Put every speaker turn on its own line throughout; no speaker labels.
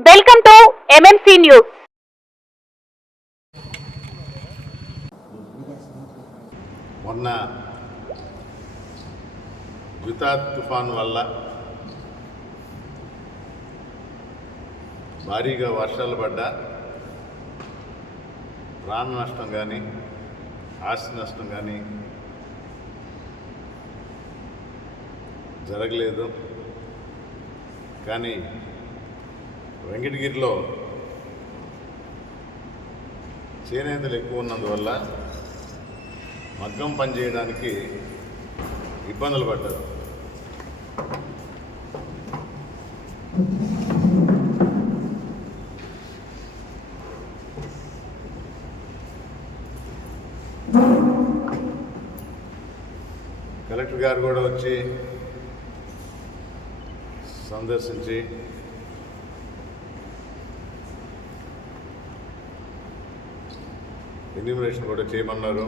Welcome to MMC news
మొన్న గుతా తుఫాన్ వల్ల భారీగా వర్షాలు పడ్డా ప్రాణ నష్టం కానీ ఆస్తి నష్టం కానీ జరగలేదు. కానీ వెంకటగిరిలో చేనేతలు ఎక్కువ ఉన్నందువల్ల మగ్గం పని చేయడానికి ఇబ్బందులు పడ్డారు. కలెక్టర్ గారు కూడా వచ్చి సందర్శించి ఎన్యూమరేషన్ కూడా చేయమన్నారు.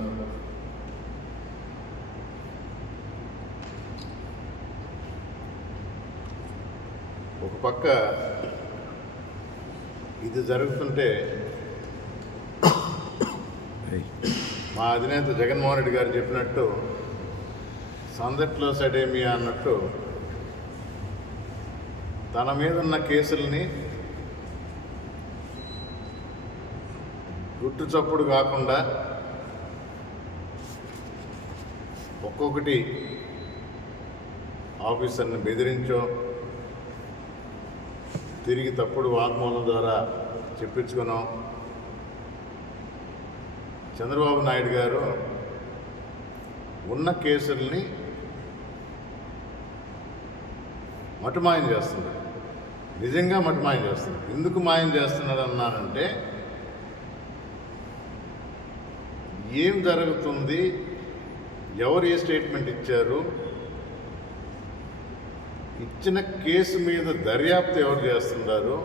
ఒక పక్క ఇది జరుగుతుంటే మా అధినేత జగన్మోహన్ రెడ్డి గారు చెప్పినట్టు సందట్లో సడేమియా అన్నట్టు తన మీద ఉన్న కేసుల్ని గుట్టు చప్పుడు కాకుండా ఒక్కొక్కటి ఆఫీసర్ని బెదిరించో తిరిగి తప్పుడు వాగ్మూలం ద్వారా చెప్పించుకున్నాం. చంద్రబాబు నాయుడు గారు ఉన్న కేసుల్ని మటుమాయం చేస్తున్నాడు నిజంగా మటుమాయం చేస్తున్నాడు ఎందుకు మాయం చేస్తున్నాడు అన్నానంటే ఏం జరుగుతుంది? ఎవరు ఏ స్టేట్మెంట్ ఇచ్చారు? ఇచ్చిన కేసు మీద దర్యాప్తు ఎవరు చేస్తున్నారు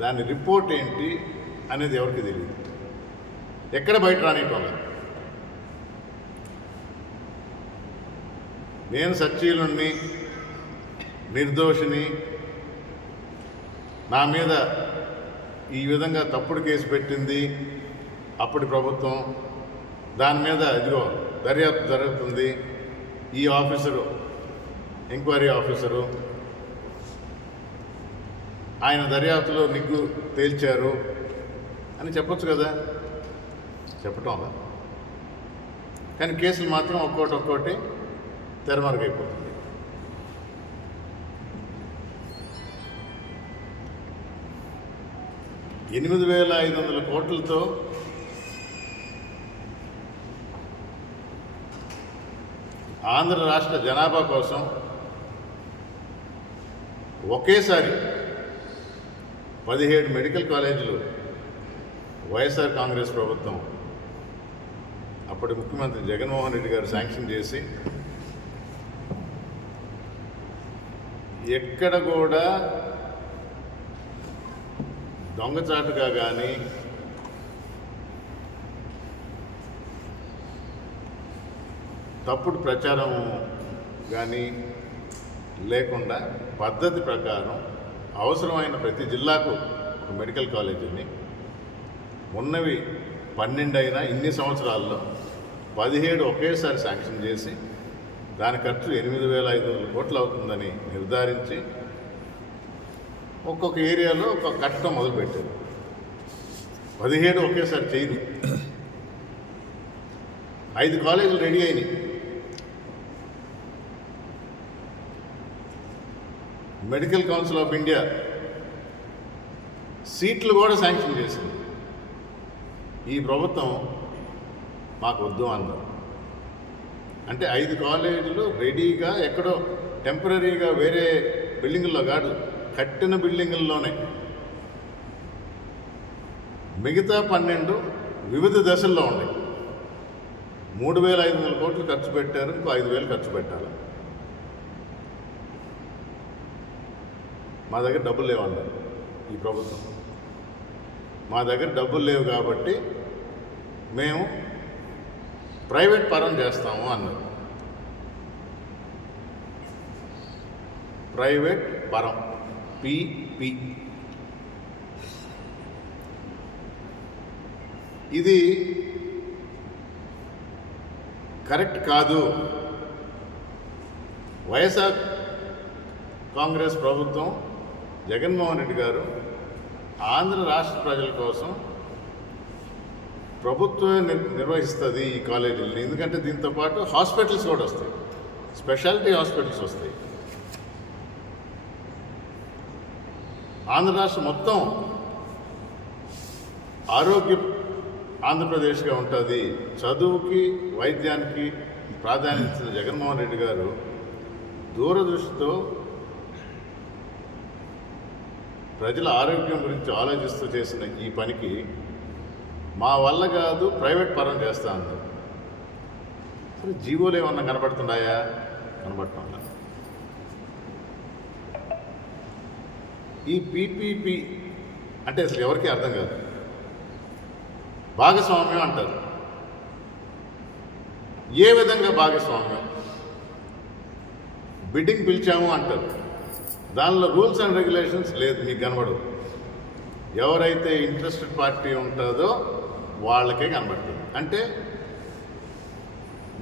దాని రిపోర్ట్ ఏంటి అనేది ఎవరికి తెలియదు. ఎక్కడ బయట రానిటోళ్ళ నేను సచ్చీలుణ్ణి నిర్దోషిని నా మీద ఈ విధంగా తప్పుడు కేసు పెట్టింది అప్పటి ప్రభుత్వం దాని మీద ఇదిగో దర్యాప్తు జరుగుతుంది. ఈ ఆఫీసరు ఎంక్వైరీ ఆఫీసరు ఆయన దర్యాప్తులో నిగ్గు తేల్చారు అని చెప్పొచ్చు కదా? చెప్పటం కానీ కేసులు మాత్రం ఒక్కోటి ఒక్కోటి తెరమరుగైపోతుంది. ఎనిమిది వేల ఐదు వందల కోట్లతో ఆంధ్ర రాష్ట్ర జనాభా కోసం ఒకేసారి పదిహేడు మెడికల్ కాలేజీలు వైఎస్ఆర్ కాంగ్రెస్ ప్రభుత్వం అప్పటి ముఖ్యమంత్రి జగన్మోహన్ రెడ్డి గారు శాంక్షన్ చేసి ఎక్కడ కూడా దొంగచాటుగా కానీ తప్పుడు ప్రచారం కానీ లేకుండా పద్ధతి ప్రకారం అవసరమైన ప్రతి జిల్లాకు ఒక మెడికల్ కాలేజీని ఉన్నవి పన్నెండు అయినా ఇన్ని సంవత్సరాల్లో పదిహేడు ఒకేసారి శాంక్షన్ చేసి దాని ఖర్చు ఎనిమిది వేల ఐదు వందల కోట్లు అవుతుందని నిర్ధారించి ఒక్కొక్క ఏరియాలో ఒక కట్టడం మొదలుపెట్టారు. పదిహేడు ఒకేసారి చేయదు. ఐదు కాలేజీలు రెడీ అయినాయి. మెడికల్ కౌన్సిల్ ఆఫ్ ఇండియా సీట్లు కూడా శాంక్షన్ చేసింది. ఈ ప్రభుత్వం మాకు వద్దు అన్నారు. అంటే ఐదు కాలేజీలు రెడీగా ఎక్కడో టెంపరీగా వేరే బిల్డింగుల్లో కాదు కట్టిన బిల్డింగుల్లోనే. మిగతా పన్నెండు వివిధ దశల్లో ఉన్నాయి. మూడు వేల ఐదు వందల కోట్లు ఖర్చు పెట్టారు ఇంకో ఐదు వేలు ఖర్చు పెట్టాలి. మా దగ్గర డబ్బులు లేవన్నారు ఈ ప్రభుత్వం. మా దగ్గర డబ్బులు లేవు కాబట్టి మేము ప్రైవేట్ పరం చేస్తాము అన్నారు. ప్రైవేట్ పరం పిపి ఇది కరెక్ట్ కాదు. వైఎస్ఆర్ కాంగ్రెస్ ప్రభుత్వం జగన్మోహన్ రెడ్డి గారు ఆంధ్ర రాష్ట్ర ప్రజల కోసం ప్రభుత్వమే నిర్వహిస్తుంది ఈ కాలేజీలని. ఎందుకంటే దీంతో పాటు హాస్పిటల్స్ కూడా వస్తాయి. స్పెషాలిటీ హాస్పిటల్స్ వస్తాయి. ఆంధ్ర రాష్ట్రం మొత్తం ఆరోగ్య ఆంధ్రప్రదేశ్గా ఉంటుంది. చదువుకి వైద్యానికి ప్రాధాన్యత ఇచ్చిన జగన్మోహన్ రెడ్డి గారు దూరదృష్టితో ప్రజల ఆరోగ్యం గురించి ఆలోచిస్తూ చేసిన ఈ పనికి మా వల్ల కాదు ప్రైవేట్ పరం చేస్తా అంది సరే జీవోలు ఏమన్నా కనబడుతున్నాయా? కనబడుతుందా ఈ పీపీపీ అంటే అసలు ఎవరికీ అర్థం కాదు. భాగస్వామ్యం అంటారు. ఏ విధంగా భాగస్వామ్యం? బిడ్డింగ్ పిలిచాము అంటారు. దానిలో రూల్స్ అండ్ రెగ్యులేషన్స్ లేదు మీకు కనబడవు. ఎవరైతే ఇంట్రెస్టెడ్ పార్టీ ఉంటుందో వాళ్ళకే కనబడుతుంది. అంటే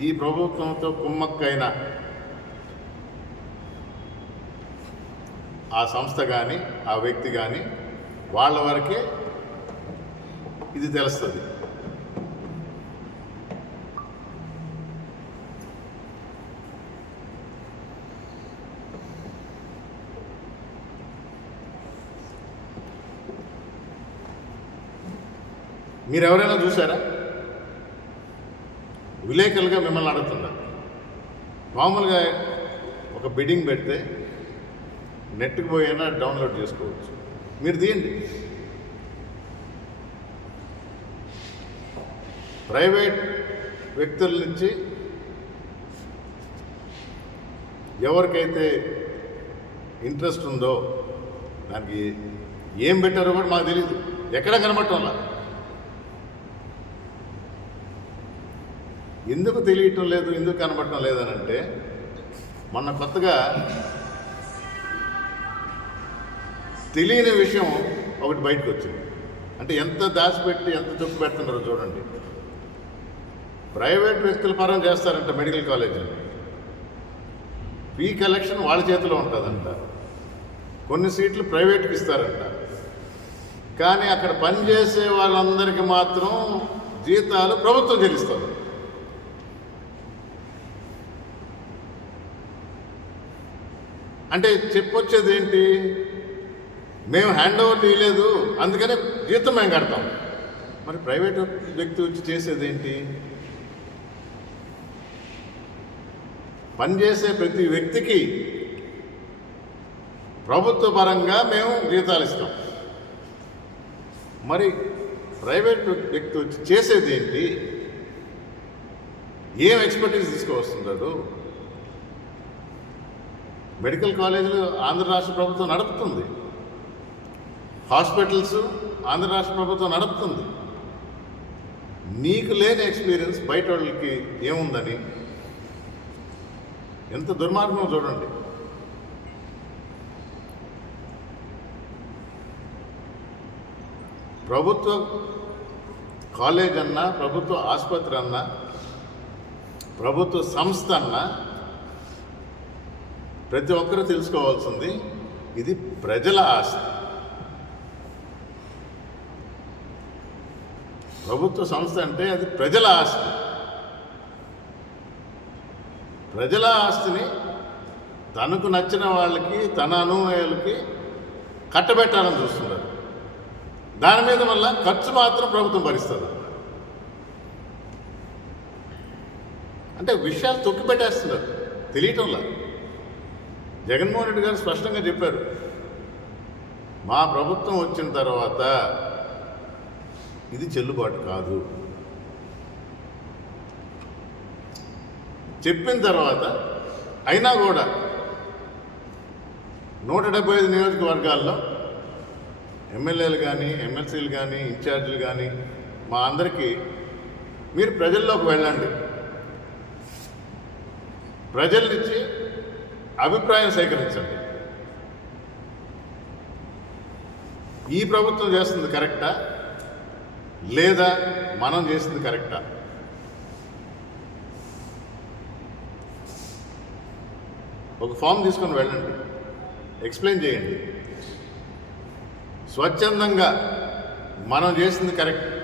ఈ ప్రభుత్వంతో కుమ్మక్కైన ఆ సంస్థ కానీ ఆ వ్యక్తి కానీ వాళ్ళ వరకే ఇది తెలుస్తుంది. మీరు ఎవరైనా చూసారా విలేకరులుగా మిమ్మల్ని అడుగుతున్నా. మామూలుగా ఒక బిడ్డింగ్ పెడితే నెట్కి పోయినా డౌన్లోడ్ చేసుకోవచ్చు. మీరు తీయండి. ప్రైవేట్ వ్యక్తుల నుంచి ఎవరికైతే ఇంట్రెస్ట్ ఉందో దానికి ఏం పెట్టారో కూడా మాకు తెలియదు ఎక్కడ కనబట్టంలా ఎందుకు తెలియటం లేదు ఎందుకు కనబడటం లేదనంటే మొన్న కొత్తగా తెలియని విషయం ఒకటి బయటకు వచ్చింది. అంటే ఎంత దాచిపెట్టి ఎంత దుక్కు పెడుతున్నారో చూడండి. ప్రైవేట్ వ్యక్తుల పరం చేస్తారంట మెడికల్ కాలేజీలు. ఫీ కలెక్షన్ వాళ్ళ చేతిలో ఉంటుందంట. కొన్ని సీట్లు ప్రైవేట్కి ఇస్తారంట. కానీ అక్కడ పనిచేసే వాళ్ళందరికీ మాత్రం జీతాలు ప్రభుత్వం చెల్లిస్తారు అంటే చెప్పొచ్చేది ఏంటి మేము హ్యాండ్ ఓవర్ చేయలేదు. అందుకనే జీతం మేము కడతాం. మరి ప్రైవేట్ వ్యక్తి వచ్చి చేసేది ఏంటి పనిచేసే ప్రతి వ్యక్తికి ప్రభుత్వ పరంగా మేము జీతాలు ఇస్తాం. మరి ప్రైవేట్ వ్యక్తి వచ్చి చేసేది ఏంటి ఏం ఎక్స్పర్టీస్ తీసుకువస్తుంటాడు? మెడికల్ కాలేజీలు ఆంధ్ర రాష్ట్ర ప్రభుత్వం నడుపుతుంది. హాస్పిటల్స్ ఆంధ్ర రాష్ట్ర ప్రభుత్వం నడుపుతుంది. నీకు లేని ఎక్స్పీరియన్స్ బయట వాళ్ళకి ఏముందని? ఎంత దుర్మార్గం చూడండి. ప్రభుత్వ కాలేజ్ అన్నా ప్రభుత్వ ఆసుపత్రి అన్నా ప్రభుత్వ సంస్థ అన్నా ప్రతి ఒక్కరూ తెలుసుకోవాల్సింది ఇది ప్రజల ఆస్తి. ప్రభుత్వ సంస్థ అంటే అది ప్రజల ఆస్తి. ప్రజల ఆస్తిని తనకు నచ్చిన వాళ్ళకి తన అనుయాయులకి కట్టబెట్టాలని చూస్తున్నారు. దాని మీద వల్ల ఖర్చు మాత్రం ప్రభుత్వం భరిస్తుంది. అంటే విషయాలు తొక్కి పెట్టేస్తున్నారు తెలియటంలా. జగన్మోహన్ రెడ్డి గారు స్పష్టంగా చెప్పారు. మా ప్రభుత్వం వచ్చిన తర్వాత ఇది చెల్లుబాటు కాదు. చెప్పిన తర్వాత అయినా కూడా నూట డెబ్బై ఐదు నియోజకవర్గాల్లో ఎమ్మెల్యేలు కానీ ఎమ్మెల్సీలు కానీ ఇన్ఛార్జీలు కానీ మా అందరికీ మీరు ప్రజల్లోకి వెళ్ళండి. ప్రజల నుంచి అభిప్రాయం సేకరించండి. ఈ ప్రభుత్వం చేస్తుంది కరెక్టా? లేదా మనం చేసింది కరెక్టా? ఒక ఫామ్ తీసుకొని వెళ్ళండి. ఎక్స్ప్లెయిన్ చేయండి. స్వచ్ఛందంగా మనం చేసింది కరెక్ట్.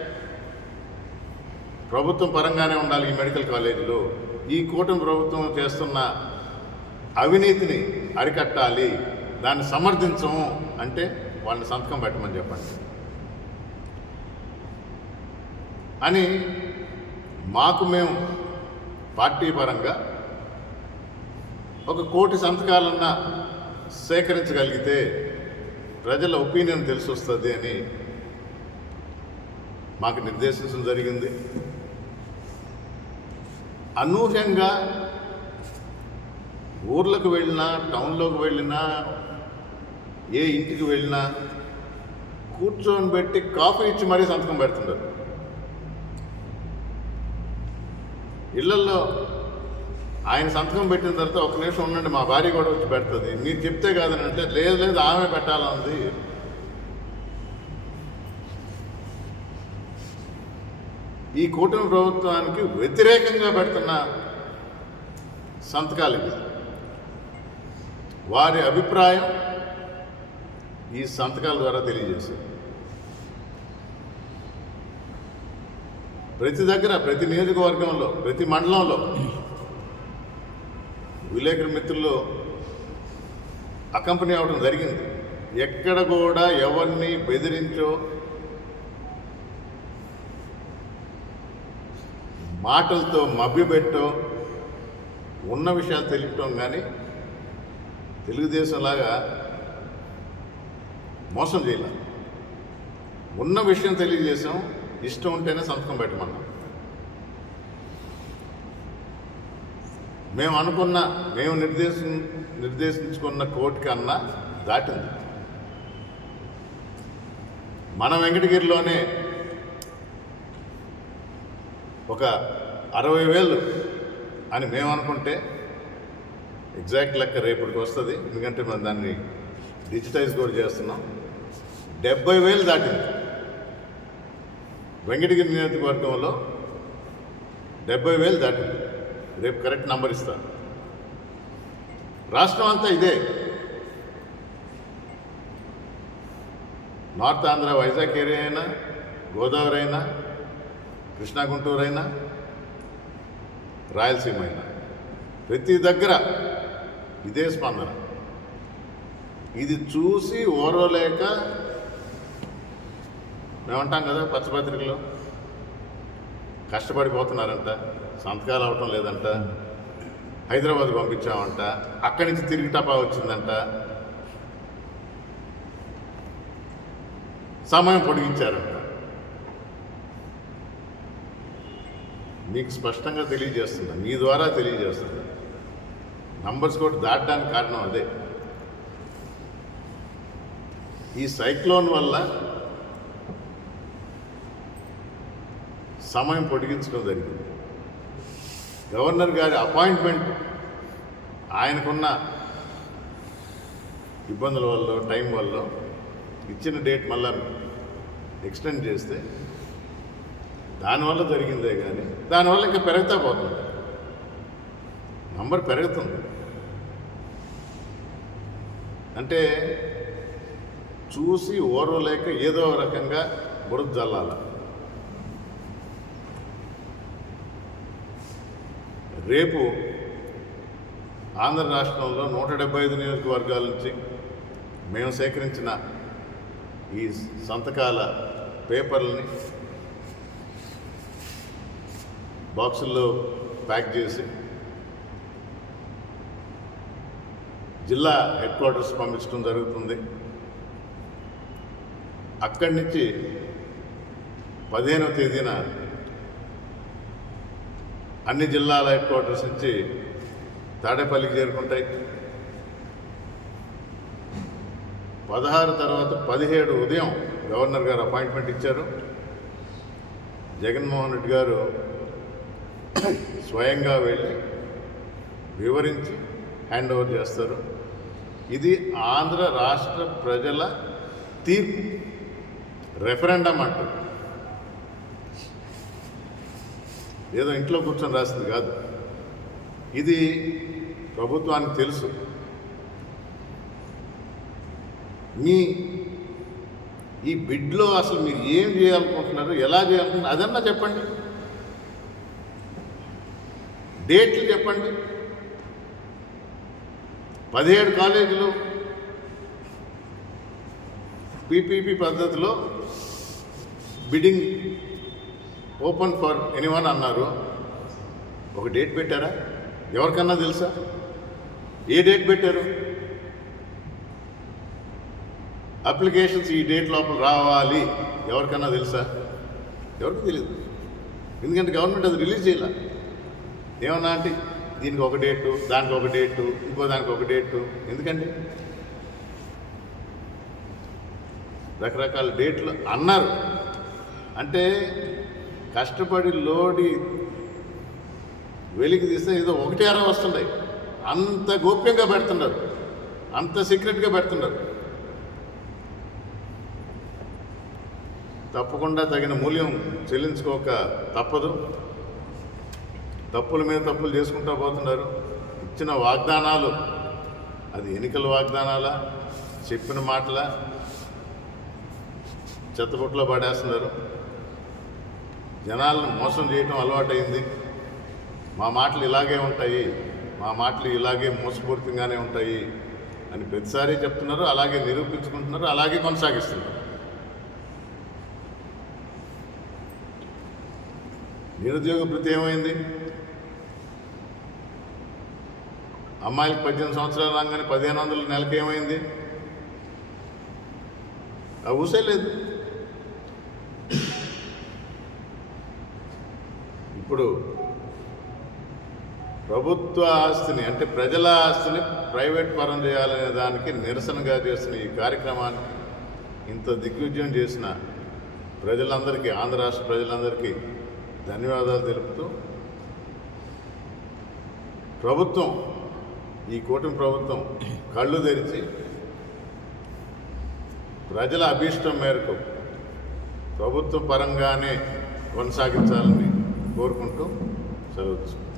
ప్రభుత్వం పరంగానే ఉండాలి ఈ మెడికల్ కాలేజీలో. ఈ కూటమి ప్రభుత్వం చేస్తున్న అవినీతిని అరికట్టాలి దాన్ని సమర్థించము అంటే వాళ్ళని సంతకం పెట్టమని చెప్పండి. అని మాకు మేము పార్టీ పరంగా ఒక కోటి సంతకాలన్నా సేకరించగలిగితే ప్రజల ఒపీనియన్ తెలిసి వస్తుంది అని మాకు నిర్దేశించడం జరిగింది. అనూహ్యంగా ఊర్లకు వెళ్ళినా టౌన్లోకి వెళ్ళినా ఏ ఇంటికి వెళ్ళినా కూర్చొని పెట్టి కాఫీ ఇచ్చి మరీ సంతకం పెడుతుంటారు. ఇళ్ళల్లో ఆయన సంతకం పెట్టిన తర్వాత ఒక నిమిషం ఉండండి మా భార్య కూడా వచ్చి పెడుతుంది. మీరు చెప్తే కాదని అంటే లేదు లేదు ఆమె పెట్టాలంది ఈ కూటమి ప్రభుత్వానికి వ్యతిరేకంగా పెడుతున్న సంతకాలు ఇవి. వారి అభిప్రాయం ఈ సంతకాల ద్వారా తెలియజేశారు ప్రతి దగ్గర ప్రతి నియోజకవర్గంలో ప్రతి మండలంలో విలేకరు మిత్రులు అకంపెనీ అవడం జరిగింది. ఎక్కడ కూడా ఎవరిని బెదిరించో మాటలతో మభ్యపెట్టో ఉన్న విషయాలు తెలియటం కానీ తెలుగుదేశంలాగా మోసం చేయాల. ఉన్న విషయం తెలియజేసాం ఇష్టం ఉంటేనే సంతకం పెట్టమన్నాం. మేము అనుకున్న మేము నిర్దేశం నిర్దేశించుకున్న కోర్టు కన్నా దాటింది. మన వెంకటగిరిలోనే ఒక అరవై వేలు అని మేము అనుకుంటే ఎగ్జాక్ట్ లెక్క రేపటికి వస్తుంది. ఎందుకంటే మనం దాన్ని డిజిటైజ్ కూడా చేస్తున్నాం. డెబ్బై వేలు దాటింది. వెంకటగిరి నియోజకవర్గంలో డెబ్బై వేలు దాటింది. రేపు కరెక్ట్ నంబర్ ఇస్తాను రాష్ట్రం అంతా ఇదే. నార్త్ ఆంధ్ర వైజాగ్ ఏరియా అయినా గోదావరి అయినా కృష్ణా గుంటూరు అయినా రాయలసీమ అయినా. ప్రతి దగ్గర ఇదే స్పందన. ఇది చూసి ఓరవలేక మేమంటాం కదా పచ్చపత్రికలో కష్టపడిపోతున్నారంట సంతకాలు అవటం లేదంట హైదరాబాద్ పంపించామంట అక్కడి నుంచి తిరిగి టపా వచ్చిందంట. సమయం పొడిగించారంట. మీకు స్పష్టంగా తెలియజేస్తున్నా మీ ద్వారా తెలియజేస్తున్నా. నంబర్స్ కూడా దాటడానికి కారణం అదే. ఈ సైక్లోన్ వల్ల సమయం పొడిగించడం జరిగింది. గవర్నర్ గారి అపాయింట్మెంట్ ఆయనకున్న ఇబ్బందుల వల్ల టైం వల్ల ఇచ్చిన డేట్ మళ్ళా ఎక్స్టెండ్ చేస్తే దానివల్ల జరిగిందే కానీ దానివల్ల ఇంకా పెరుగుతా పోతుంది. నంబర్ పెరుగుతుంది. అంటే చూసి ఓర్వలేక ఏదో రకంగా బురద జల్లాల. రేపు ఆంధ్ర రాష్ట్రంలో నూట డెబ్బై ఐదు నియోజకవర్గాల నుంచి మేము సేకరించిన ఈ సంతకాల పేపర్లని బాక్సుల్లో ప్యాక్ చేసి జిల్లా హెడ్ క్వార్టర్స్ పంపించడం జరుగుతుంది. అక్కడి నుంచి పదిహేనవ తేదీన అన్ని జిల్లాల హెడ్ క్వార్టర్స్ నుంచి తాడేపల్లికి చేరుకుంటాయి. పదహారు తర్వాత పదిహేడు ఉదయం గవర్నర్ గారు అపాయింట్మెంట్ ఇచ్చారు. జగన్మోహన్ రెడ్డి గారు స్వయంగా వెళ్ళి వివరించి హ్యాండ్ ఓవర్ చేస్తారు. ఇది ఆంధ్ర రాష్ట్ర ప్రజల తీర్పు రెఫరెండం అంటారు. ఏదో ఇంట్లో కూర్చొని రాసింది కాదు. ఇది ప్రభుత్వానికి తెలుసు. మీ ఈ బిడ్లో అసలు మీరు ఏం చేయాలనుకుంటున్నారు ఎలా చేయాలనుకుంటున్నారు అదన్నా చెప్పండి. డేట్లు చెప్పండి. పదిహేడు కాలేజీలు పీపీపీ పద్ధతిలో బిడ్డింగ్ ఓపెన్ ఫర్ ఎనీవన్ అన్నారు. ఒక డేట్ పెట్టారా? ఎవరికన్నా తెలుసా? ఏ డేట్ పెట్టారు? అప్లికేషన్స్ ఈ డేట్ లోపల రావాలి. ఎవరికన్నా తెలుసా? ఎవరికి తెలియదు ఎందుకంటే గవర్నమెంట్ అది రిలీజ్ చేయాల. ఏమన్నా అంటే దీనికి ఒక డేటు దానికి ఒక డేటు ఇంకో దానికి ఒక డేటు. ఎందుకండి? రకరకాల డేట్లు అన్నారు. అంటే కష్టపడి లోడి వెలికి తీస్తే ఏదో ఒకటి అర వస్తున్నాయి అంత గోప్యంగా పెడుతున్నారు. అంత సీక్రెట్గా పెడుతున్నారు. తప్పకుండా తగిన మూల్యం చెల్లించుకోక తప్పదు. తప్పుల మీద తప్పులు చేసుకుంటూ పోతున్నారు. ఇచ్చిన వాగ్దానాలు అది ఎన్నికల వాగ్దానాలా? చెప్పిన మాటల? చెత్తపుట్లో పడేస్తున్నారు. జనాలను మోసం చేయటం అలవాటైంది. మా మాటలు ఇలాగే ఉంటాయి. మా మాటలు ఇలాగే మోసపూరితంగానే ఉంటాయి అని ప్రతిసారి చెప్తున్నారు అలాగే నిరూపించుకుంటున్నారు అలాగే కొనసాగిస్తున్నారు. నిరుద్యోగ భృతి ఏమైంది? అమ్మాయిలకు పద్దెనిమిది సంవత్సరాలు రాగానే పదిహేను వందల నెలకి ఏమైంది? ఆ ఊసే లేదు. ఇప్పుడు ప్రభుత్వ ఆస్తిని అంటే ప్రజల ఆస్తిని ప్రైవేట్ పరం చేయాలనే దానికి నిరసనగా చేసిన ఈ కార్యక్రమానికి ఇంత దిగ్విజయం చేసిన ప్రజలందరికీ ఆంధ్ర రాష్ట్ర ప్రజలందరికీ ధన్యవాదాలు తెలుపుతూ ప్రభుత్వం ఈ కూటమి ప్రభుత్వం కళ్ళు తెరిచి ప్రజల అభీష్టం మేరకు ప్రభుత్వ పరంగానే కొనసాగించాలని కోరుకుంటూ సెలవు తీసుకుంటాం